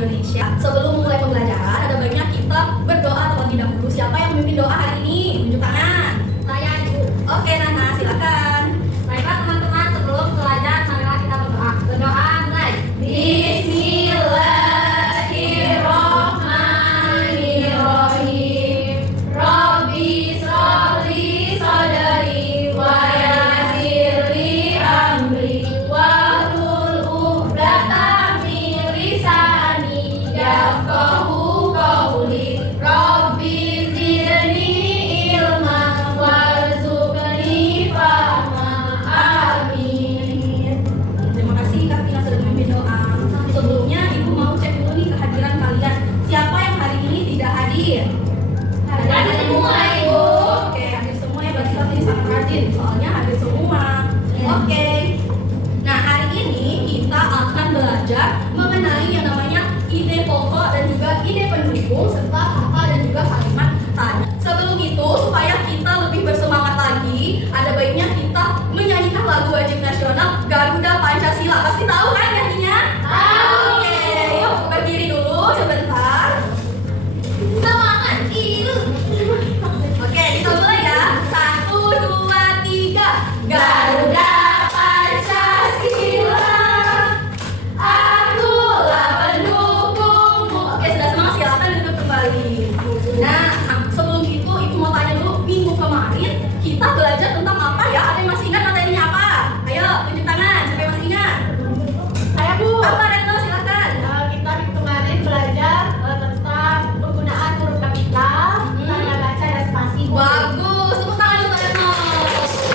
Indonesia. Sebelum mulai pembelajaran, ada baiknya kita berdoa terlebih dahulu. Siapa yang memimpin doa hari ini? Tunjuk tangan. Saya, Ibu. Oke, Nana, silakan. Baiklah teman-teman, sebelum belajar, marilah kita berdoa. Berdoa mulai. Bismillahirrahmanirrahim. Rabbi shrahli sadri wa yassir li amri wahlul 'uqdatam min lisani yafqahu qawli. Rabbi zidni ilma warzuqni fahma. Amin. Terima kasih Kak Tina sudah memimpin doa. Sebelumnya Ibu mau cek dulu nih kehadiran kalian. Siapa yang hari ini tidak hadir? Hadir semua, Ibu. Oke, hadir semua ya, berarti kamu ini sangat rajin. Soalnya hadir semua. Ya. Oke. Nah, hari ini kita akan belajar mengenai yang namanya ide pokok dan juga ide pendukung serta kata dan juga kalimat tanya. Sebelum itu, supaya kita lebih bersemangat lagi, ada baiknya kita menyanyikan lagu wajib nasional Garuda Pancasila. Pasti tahu kan nyanyinya? Tahu. Oke, yuk berdiri dulu sebentar. Semangat, ilu. Oke, kita mulai ya. 1, 2, 3. Garuda Pancasila, akulah pendukungmu. Oke, sudah semua silakan duduk kembali. Nah, sebelum itu Ibu mau tanya dulu, minggu kemarin kita belajar tentang apa ya? Ada yang masih ingat materinya apa? Ayo, tunjuk tangan. Siapa yang masih ingat? Saya, Bu. Apa, Retno? Silakan. Kita kemarin belajar tentang penggunaan huruf kapital, tanda baca dan spasi. Bu. Bagus, tepuk tangan untuk Retno.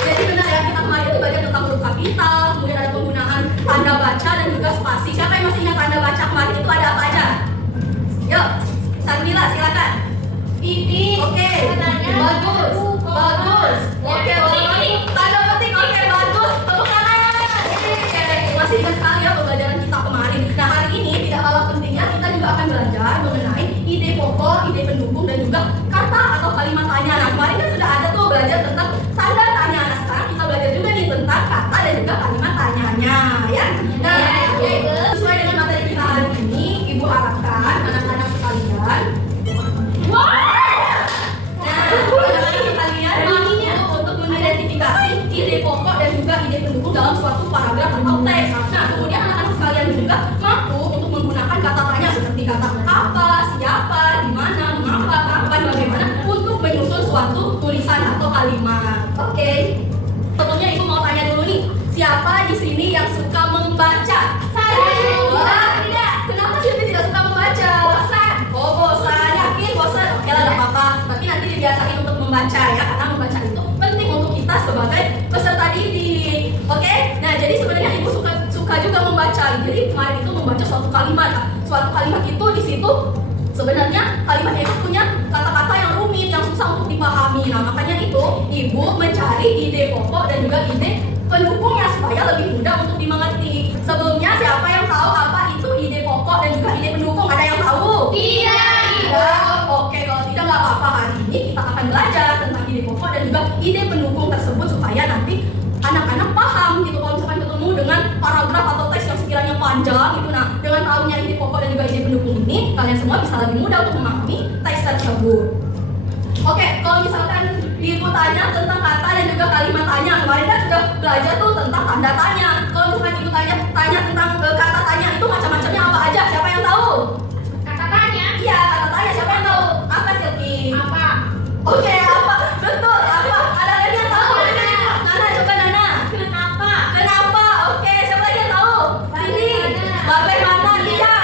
Jadi benar ya, kita kemarin itu belajar tentang huruf kapital, kemudian ada penggunaan tanda baca dan juga spasi. Siapa yang masih ingat tanda baca kemarin itu ada apa aja? Yuk, Sarmila silakan. Titik. Oke, Katanya, bagus, bagus. Oke, bagus. Tanda petik, oke, bagus. Tepuk tangan. Masih ingat sekali ya pembelajaran kita kemarin. Nah, hari ini tidak kalah pentingnya kita juga akan belajar mengenai ide pokok, ide pendukung dan juga kata atau kalimat tanya. Nah, kemarin kan sudah ada tuh belajar tentang tanda tanya. Nah, sekarang kita belajar juga nih tentang kata dan juga kalimat tanyanya, ya. Nah, sesuai dengan materi kita hari ini, Ibu harapkan anak-anak sekalian. Nah, anak-anak sekalian mampu untuk mengidentifikasi ide pokok dan juga ide pendukung dalam suatu paragraf atau teks. Nah, kemudian anak-anak sekalian juga mampu untuk menggunakan kata tanya seperti kata apa, siapa, di mana, mengapa, kapan, bagaimana untuk menyusun suatu tulisan atau kalimat. Oke. Sebelumnya Ibu mau tanya dulu nih, siapa di sini yang suka membaca? Saya. Wah, tidak. Kenapa Silvi tidak suka membaca? Bosan. Oh, bosan. Yakin bosan? Oke lah, gak apa-apa. Tapi nanti dibiasain untuk membaca ya, karena membaca itu penting untuk kita sebagai peserta didik. Oke? Nah, jadi sebenarnya Ibu suka juga membaca. Jadi kemarin itu membaca suatu kalimat. Suatu kalimat itu di situ sebenarnya kalimatnya itu punya kata-kata yang rumit, yang susah untuk dipahami. Nah, makanya itu Ibu mencari ide pokok dan juga ide pendukungnya supaya lebih mudah untuk dimengerti. Sebelumnya siapa yang tahu apa itu ide pokok dan juga ide pendukung? Ada yang tahu? Tidak. Oke, kalau tidak nggak apa-apa. Hari ini kita akan belajar tentang ide pokok dan juga ide pendukung tersebut supaya nanti anak-anak paham gitu kalau misalkan ketemu dengan paragraf atau teks yang sekiranya panjang gitu. Nah, dengan tahunya ide pokok dan juga ide pendukung ini, kalian semua bisa lebih mudah untuk memahami teks tersebut. Oke, kalau misalkan Ibu tanya tentang kata dan juga kalimat tanya, kemarin kan sudah belajar tuh tentang tanda tanya. Kalau misalkan Ibu tanya tentang kata tanya itu macam-macamnya apa aja? Siapa yang tahu? Kata tanya. Iya, kata tanya. Siapa yang tahu? Apa Silvi? Apa? Oke, apa? Betul, apa? Ada lagi yang tahu? Nana, coba Nana. Kenapa? Kenapa? Oke, siapa lagi yang tahu? Sini. Bagaimana? Dia.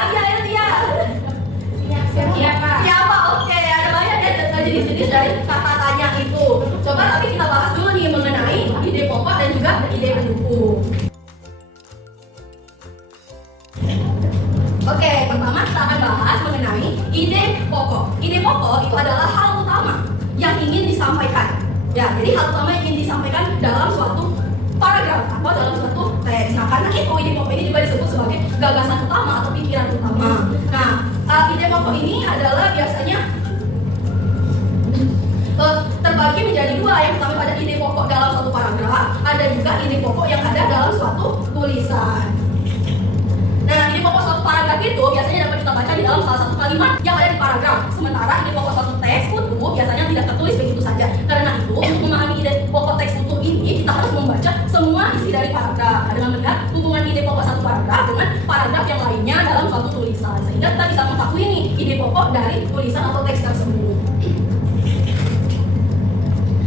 Siapa? Siapa? Oke, ada banyak ya jenis-jenis dari kata tanya itu. Coba tapi kita bahas dulu nih mengenai ide pokok dan juga ide pendukung. Oke, pertama kita akan bahas mengenai ide pokok. Ide pokok itu adalah hal utama yang ingin disampaikan. Ya, jadi hal utama yang ingin disampaikan dalam suatu paragraf atau dalam suatu teks. Nah, karena itu ide pokok ini juga disebut sebagai gagasan utama atau pikiran utama. Nah, ide pokok ini adalah biasanya terbagi menjadi dua. Yang pertama ada ide pokok dalam suatu paragraf, ada juga ide pokok yang ada dalam suatu tulisan. Nah, ide pokok suatu paragraf itu biasanya dapat kita baca dalam salah satu kalimat yang ada di paragraf. Sementara ide pokok suatu teks utuh biasanya tidak tertulis begitu saja. Karena itu, untuk memahami ide pokok teks utuh ini, kita harus membaca semua isi dari paragraf. Nah, dengan melihat hubungan ide pokok satu paragraf dengan paragraf yang lainnya dalam suatu tulisan, sehingga kita bisa mengetahui nih ide pokok dari tulisan atau teks tersebut.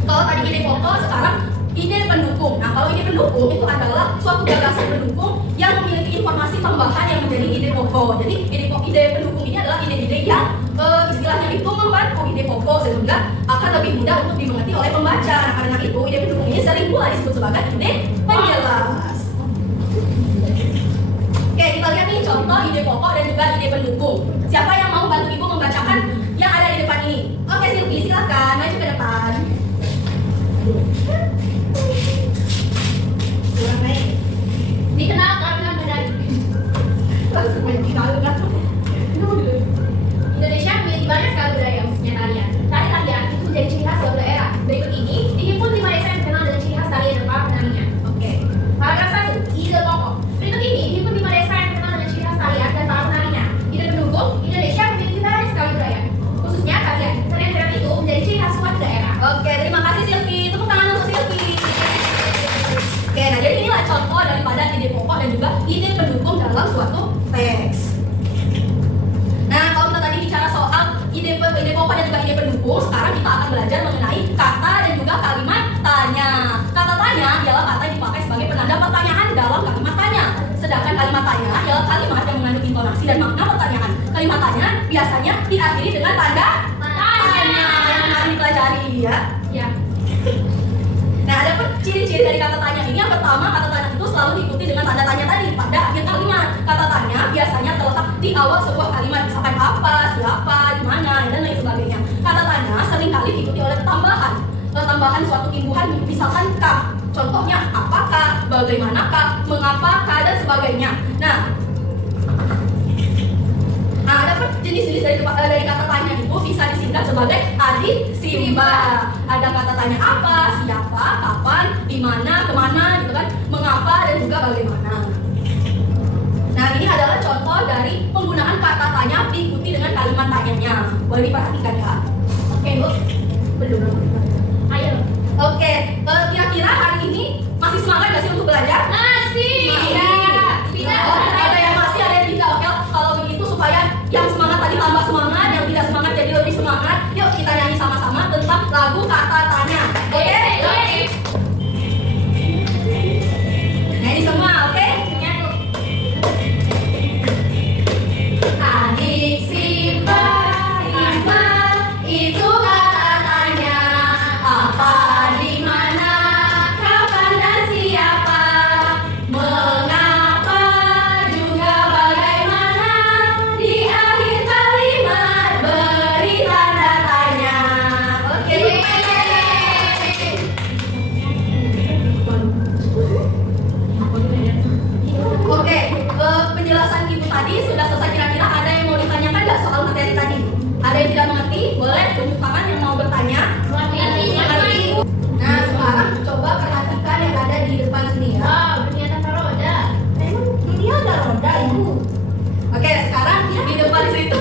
Kalau tadi ide pokok, sekarang ide pendukung. Nah, kalau ide pendukung itu adalah suatu gagasan pendukung yang memiliki informasi tambahan yang menjadi ide pokok. Jadi ide pendukung ini adalah ide-ide yang istilahnya itu membantu ide pokok sehingga akan lebih mudah untuk dimengerti oleh pembaca. Nah, karena itu ide pendukung ini sering pula disebut sebagai ide penjelas. Oke, kita lihat nih contoh ide pokok dan juga ide pendukung. Siapa yang mau bantu ibu membacakan yang ada di depan ini? Oke, Silvi, silakan maju ke depan. Dikenal karena medali. Indonesia memiliki banyak sekali budaya, khususnya tarian. Tarian itu menjadi ciri khas suatu daerah. Berikut ini dihimpun 5 desa yang dikenal dengan ciri khas tarian dan para penarinya. Oke. Paragraf 1, ide pokok. Berikut ini dihimpun 5 desa yang dikenal dengan ciri khas tarian dan para penarinya. Ide pendukung, Indonesia memiliki banyak sekali budaya, khususnya tarian. Tarian itu menjadi ciri khas suatu daerah. Oke, terima kasih Silvi. Tepuk tangan untuk Silvi. Oke, nah jadi inilah contoh daripada ide pokok dan juga ide pendukung dalam suatu teks. Nah, kalau kita tadi bicara soal ide pokok dan juga ide pendukung, sekarang kita akan belajar mengenai kata dan juga kalimat tanya. Kata tanya ialah kata yang dipakai sebagai penanda pertanyaan dalam kalimat tanya. Sedangkan kalimat tanya ialah kalimat yang mengandung intonasi dan makna pertanyaan. Kalimat tanya biasanya diakhiri dengan tanda tanya yang akan dipelajari ya. Ya. Nah, ada pun ciri-ciri dari kata tanya ini. Yang pertama, kata tanya itu selalu diikuti dengan tanda tanya tadi pada akhir kalimat. Kata tanya biasanya terletak di awal sebuah kalimat, misalkan apa, siapa, di mana, dan lain sebagainya. Kata tanya seringkali diikuti oleh tambahan suatu imbuhan, misalkan kah. Contohnya apakah, bagaimanakah, mengapakah, dan sebagainya. Nah, ada pun jenis-jenis dari kata tanya itu bisa disingkat sebagai adisimba. Ada kata tanya apa, siapa, kapan, di mana, kemana, gitu kan, mengapa, dan juga bagaimana. Nah, ini adalah contoh dari penggunaan kata tanya diikuti dengan kalimat tanyanya. Boleh diperhatikan ya. Oke, Bu. Belum. Ayo. Oke, kira-kira hari ini masih semangat gak sih untuk belajar? Masih. Tidak. Ada yang masih, ada yang tidak. Oke, kalau begitu supaya yang semangat tadi tambah semangat, yang tidak semangat jadi lebih semangat. Yuk kita nyanyi sama-sama tentang lagu kata tanya. Oke? Nyanyi semua, oke? Nyatu. Adik Simba, itu kata tanya. Apa, di mana, kapan dan siapa, mengapa, juga bagaimana. Di akhir kalimat beri tanda tanya. Oke. Oke, penjelasan ibu tadi sudah selesai. Kira-kira ada yang mau ditanyakan nggak soal materi tadi? Ada yang tidak mengerti? Boleh tunjuk tangan yang mau bertanya. Mengerti. Nah, sekarang coba perhatikan yang ada di depan sini ya. Oh, dunia tanpa roda. Emang dunia ada roda, Ibu? Oke, sekarang di depan situ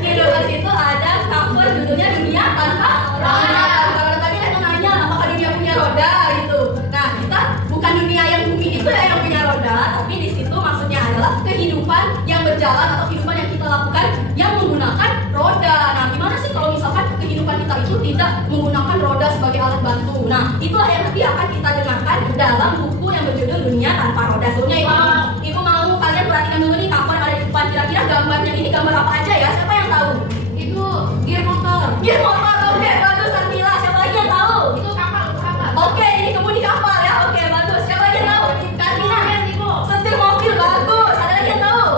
di depan situ ada cover judulnya dunia tanpa roda. Kalau tadi ada nanya apakah dunia punya roda gitu. Nah, kita bukan dunia yang bumi itu ya yang punya roda, tapi di situ maksudnya adalah kehidupan yang berjalan atau kehidupan yang kita lakukan yang menggunakan roda. Nah, gimana sih kalau misalkan kehidupan kita itu tidak menggunakan roda sebagai alat bantu? Nah, itulah yang nanti akan kita dengarkan dalam buku yang berjudul Dunia Tanpa Roda. Sebelumnya ibu mau kalian perhatikan dulu nih cover yang ada di depan. Kira-kira gambarnya ini gambar apa aja ya? Siapa yang tahu? Itu gear motor. Gear motor, oke, bagus Sarmila. Siapa lagi yang tahu? Itu kapal. Oke, ini kemudi kapal ya. Oke, bagus. Siapa lagi yang tahu? Karina. Setir mobil, bagus. Ada lagi yang tahu?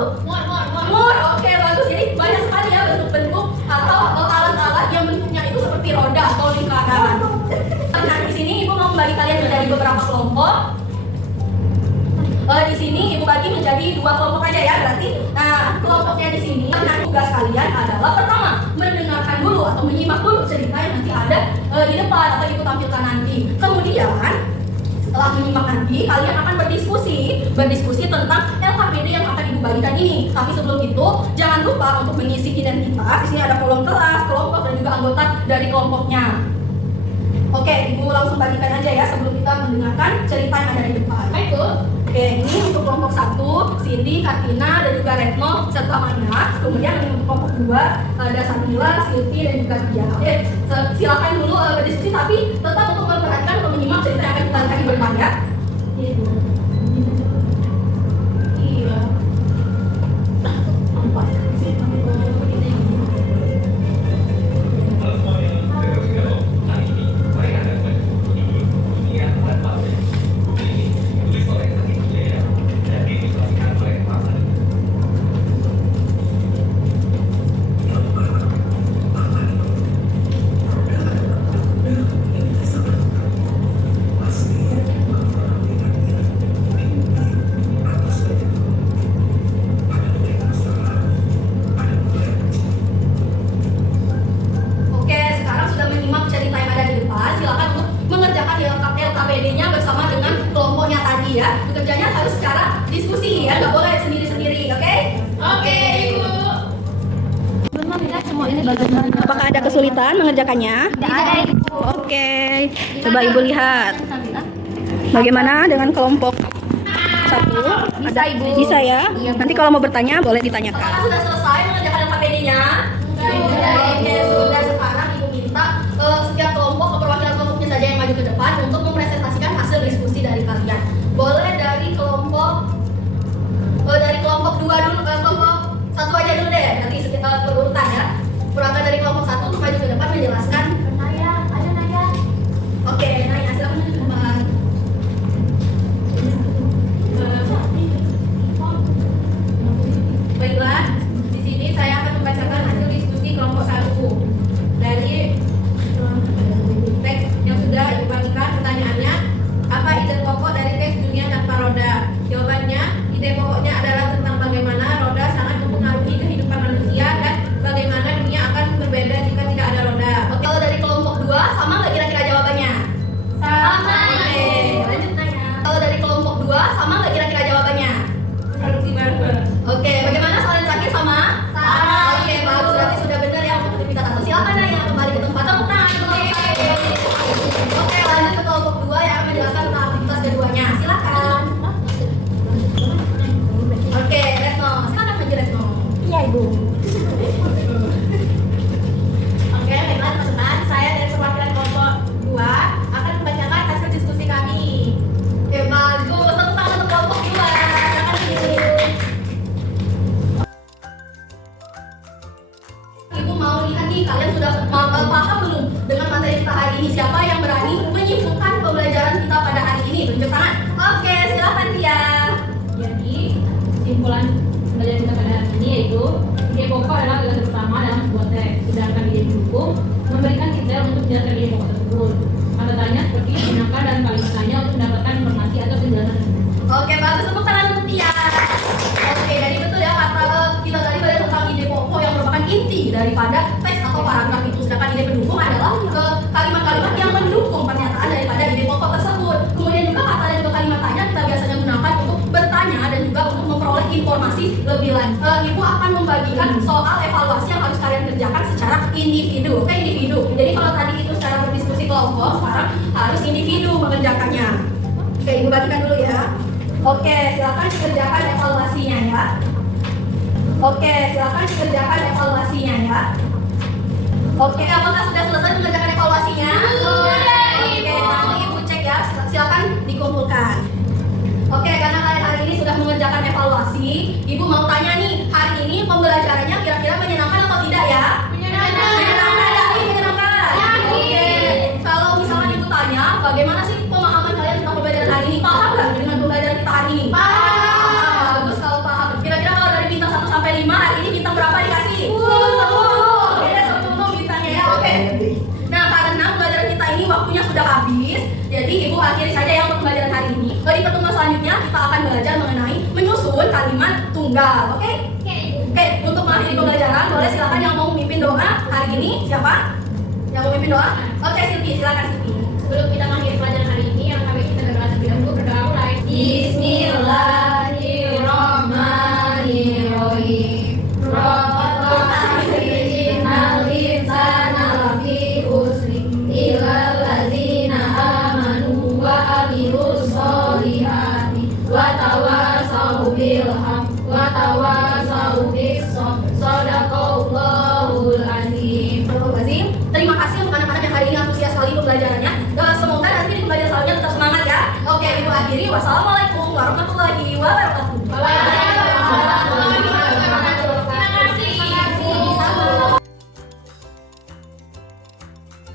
Mur, oke, bagus. Jadi banyak sekali ya bentuk-bentuk atau alat-alat yang bentuknya itu seperti roda atau lingkaran. Nah, di sini ibu mau membagi kalian menjadi beberapa kelompok. Di sini ibu bagi menjadi 2 kelompok aja ya berarti. Nah, kelompoknya di sini. Nah, tugas kalian adalah pertama mendengarkan dulu atau menyimak dulu cerita yang nanti ada di depan atau ibu tampilkan nanti. Kemudian setelah menyimak nanti kalian akan berdiskusi tentang LKPD yang akan ibu bagikan ini. Tapi sebelum itu, jangan lupa untuk mengisi identitas. Di sini ada kolom kelas, kelompok, dan juga anggota dari kelompoknya. Oke, Ibu langsung bagikan aja ya sebelum kita mendengarkan cerita yang ada di depan. Baik, Bu. Oke, ini untuk kelompok 1, Cindy, Katina, dan juga Retno, serta Maya. Kemudian untuk kelompok 2, ada Samila, Silvi, dan juga Tia. Oke, silakan dulu berdiskusi, tapi tetap untuk memperhatikan atau menyimak cerita yang akan kita lihat di depan ya. Iya. Oke, sekarang sudah menyimak cerita yang ada di depan. Silakan untuk mengerjakan LKPD-nya bersama dengan kelompoknya tadi ya. Bekerjanya harus secara diskusi ya, nggak boleh sendiri-sendiri, oke? Oke, Ibu. Apakah ada kesulitan mengerjakannya? Oke, coba Ibu lihat. Bagaimana dengan kelompok 1? Bisa, Ibu. Bisa ya? Iya, Bu. Nanti kalau mau bertanya boleh ditanyakan. Apakah sudah selesai mengerjakan LKPD-nya? Sudah. Oke, sudah. Sekarang Ibu minta setiap kelompok atau perwakilan kelompoknya saja yang maju ke depan untuk mempresentasikan hasil diskusi dari kalian. Boleh dari kelompok 2 dulu, kelompok 1 aja dulu deh. Nanti berurutan ya. Perwakilan dari kelompok 1 untuk maju ke depan menjelaskan. Naya, ada Naya. Oke, Naya, silakan maju ke depan. Baiklah, di sini saya akan membacakan hasil diskusi kelompok 1 dari teks yang sudah dibagikan. Pertanyaannya, apa ide pokok dari teks dunia tanpa roda? Jawabannya, ide pokoknya adalah tentang bagaimana roda sangat mempengaruhi kehidupan manusia dan bagaimana dunia akan berbeda jika tidak ada roda. Oke, kalau dari kelompok 2 sama nggak kira-kira jawabannya? Sama. Oke, lanjut Naya. Kalau dari kelompok 2 sama nggak kira-kira jawabannya? Produksi barber. Oke, bagaimana soal yang terakhir sama? Sama. Oke, bagus, berarti sudah benar ya untuk aktivitas 1. Silakan Naya kembali ke tempat. Tepuk tangan. Oke, lanjut ke kelompok 2 yang akan menjelaskan tentang aktivitas keduanya. Silakan. Oke, Retno. Silakan maju Retno. Iya, Ibu. Oke, baiklah teman-teman. Saya dari perwakilan kelompok 2 akan membacakan hasil diskusi kami. Oke, bagus. Tepuk tangan untuk kelompok 2. Silakan maju. Ibu mau lihat nih, kalian sudah paham belum dengan materi kita hari ini? Siapa yang berani menyimpulkan pembelajaran kita pada hari ini? Tunjuk tangan. Oke, silakan Tia. Jadi, kesimpulan pembelajaran kita pada hari ini yaitu ide pokok adalah gagasan utama dalam sebuah teks, sedangkan ide pendukung memberikan detail untuk menjelaskan ide pokok tersebut. Kata-katanya seperti menggunakan dan kalimat tanya untuk mendapatkan informasi atau penjelasan tersebut. Oke, bagus. Tepuk tangan untuk Tia. Oke, jadi betul ya kata kita tadi belajar tentang ide pokok yang merupakan inti daripada teks atau paragraf itu. Sedangkan ide pendukung adalah kalimat-kalimat yang mendukung pernyataan daripada ide pokok tersebut. Kemudian juga kata dan juga kalimat tanya kita biasanya gunakan untuk bertanya dan juga untuk memperoleh informasi lebih lanjut. Ibu akan membagikan soal evaluasi yang harus kalian kerjakan secara individu. Oke, individu. Jadi kalau tadi itu secara berdiskusi kelompok, sekarang harus individu mengerjakannya. Oke, Ibu bagikan dulu ya. Oke, silakan dikerjakan evaluasinya ya. Oke, silakan dikerjakan evaluasinya ya. Oke, apakah sudah selesai mengerjakan evaluasinya? Oke, nanti Ibu cek ya. Silakan dikumpulkan. Oke, karena kalian hari ini sudah mengerjakan evaluasi, Ibu mau tanya nih, hari ini pembelajarannya kira-kira menyenangkan atau tidak ya? Menyenangkan, yakin menyenangkan? Oke, kalau misalnya Ibu tanya, bagaimana sih pemahaman kalian tentang pembelajaran hari ini? Paham nggak dengan pembelajaran kita hari ini? Bagus kalau paham. Kira-kira kalau dari bintang 1 sampai 5, hari ini bintang berapa dikasih? 10. Oke, 10 bintangnya ya. Oke. Nah, karena pembelajaran kita ini waktunya sudah habis, jadi Ibu akhiri saja ya untuk pembelajaran hari ini. Di pertemuan selanjutnya kita akan belajar mengenai menyusun kalimat tunggal. Oke? Oke, untuk mengakhiri pembelajaran, boleh silakan yang mau memimpin doa hari ini. Siapa? Yang mau memimpin doa? Oke, Silvi, silakan Silvi. Sebelum kita mengakhiri pelajaran hari ini, yang kami kita berdoa terlebih dahulu. Berdoa mulai. Bismillahirrahmanirrahim. wa tawasau bis-sabr. Shadaqallahul azim. Terima kasih untuk anak-anak yang hari ini antusias sekali pembelajarannya. Semoga nanti di pembelajaran selanjutnya tetap semangat ya. Oke, ibu akhiri. Wassalamualaikum warahmatullahi wabarakatuh. Waalaikumsalam.